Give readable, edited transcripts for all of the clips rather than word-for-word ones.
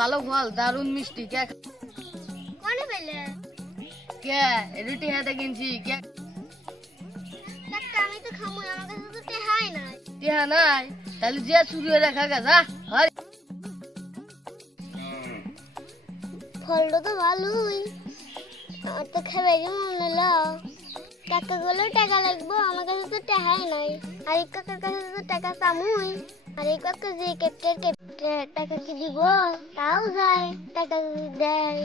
ভালো ফল দারুন মিষ্টি কে কোনে পেলে কে এডিটি হাতে কিনছি কে কাকা আমি তো খামু আমার কাছে তো টেহাই নাই টেহা নাই তাহলে যে চুরি করে খাগা যা হয় ফলটা তো ভালোই আর তো খাবে মনে হলো কাকা গুলো টাকা লাগবে আমার কাছে তো টেহাই নাই আর এই কাকার কাছে তো টাকা চামুই আর এই কাকা যে ক্যাপ্টেন টাকা কি দিব তাও যায় টাকা দেয়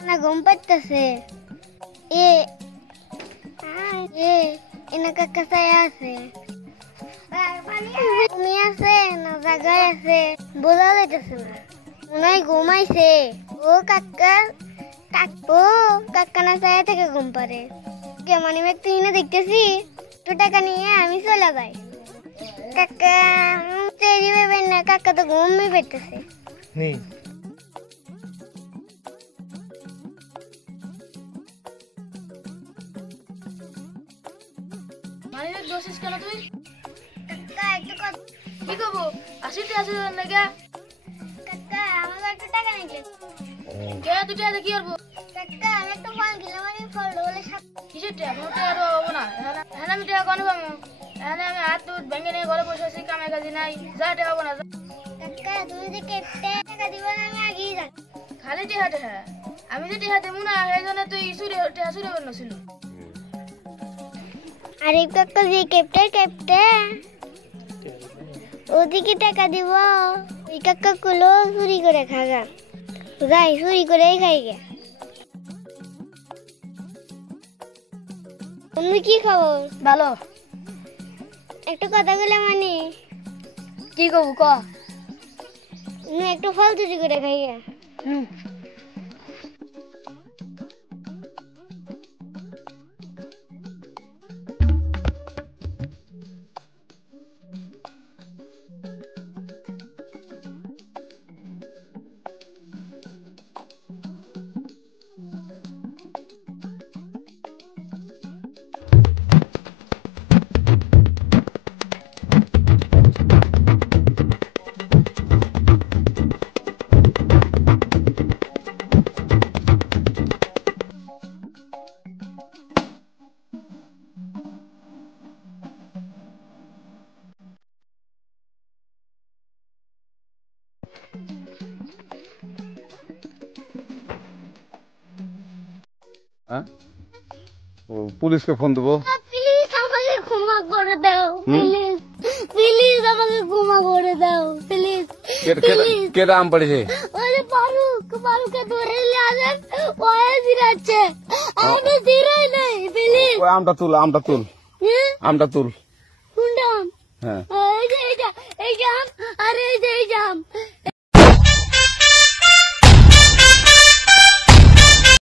না ঘুম পাইতেছে এনা কাকা ছায়া আছে ঘুমি আছে না জায়গায় আছে বোঝা যাইতেছে না মনে হয় ঘুমাইছে ও কাকা কাকা না ছায়া থেকে ঘুম পারে কেমন একটু হিনে দেখতেছি তো টাকা নিয়ে আমি চলে যাই কাকা চেরি ভেবেন না কাকা তো ঘুমই পেতেছে মানিব্যাগ দোষিস কেন তুই কাকা একটু কি করবো আসিতে আসি না কে কাকা আমার একটু টাকা নিয়ে কে তুই টাকা কি করবো কাকা আমি একটা ফল কিনলাম আমি ফল বলে কিসের টাকা কোনো টাকা হবো না হ্যাঁ আমি টাকা কোনো পাবো এখানে আমি হাত দুধ ভেঙে নিয়ে ঘরে বসে আছি কামে কাজে নাই যা টাকা হবো না কাকা তুমি যে কেটে টাকা দিবা না আমি আগেই যাই খালি টেহা টেহা আমি যে টেহা দেবো না সেই জন্য তুই টেহা চুরি করে নছিল আরে কাকা যে কেপটে ওদিকে টাকা দিব ওই কাকা গুলো চুরি করে খাগা যাই চুরি করেই খাই গে তুমি কি খবর ভালো একটা কথা বলে মানে কি করবো ক তুমি একটু ফল চুরি করে খাই গে পুলিশকে ফোন দেবো প্লিজ আমাকে ক্ষমা করে দাও প্লিজ প্লিজ আমাকে ক্ষমা করে দাও প্লিজ কেটা আম পড়েছে ওরে পারুকে ধরে নিয়ে আসেন ওয়ে দিরাচ্ছে আমি দিরাই নাই প্লিজ ওই আমটা তুল আমটা তুল কোনটা হ্যাঁ এই যে আম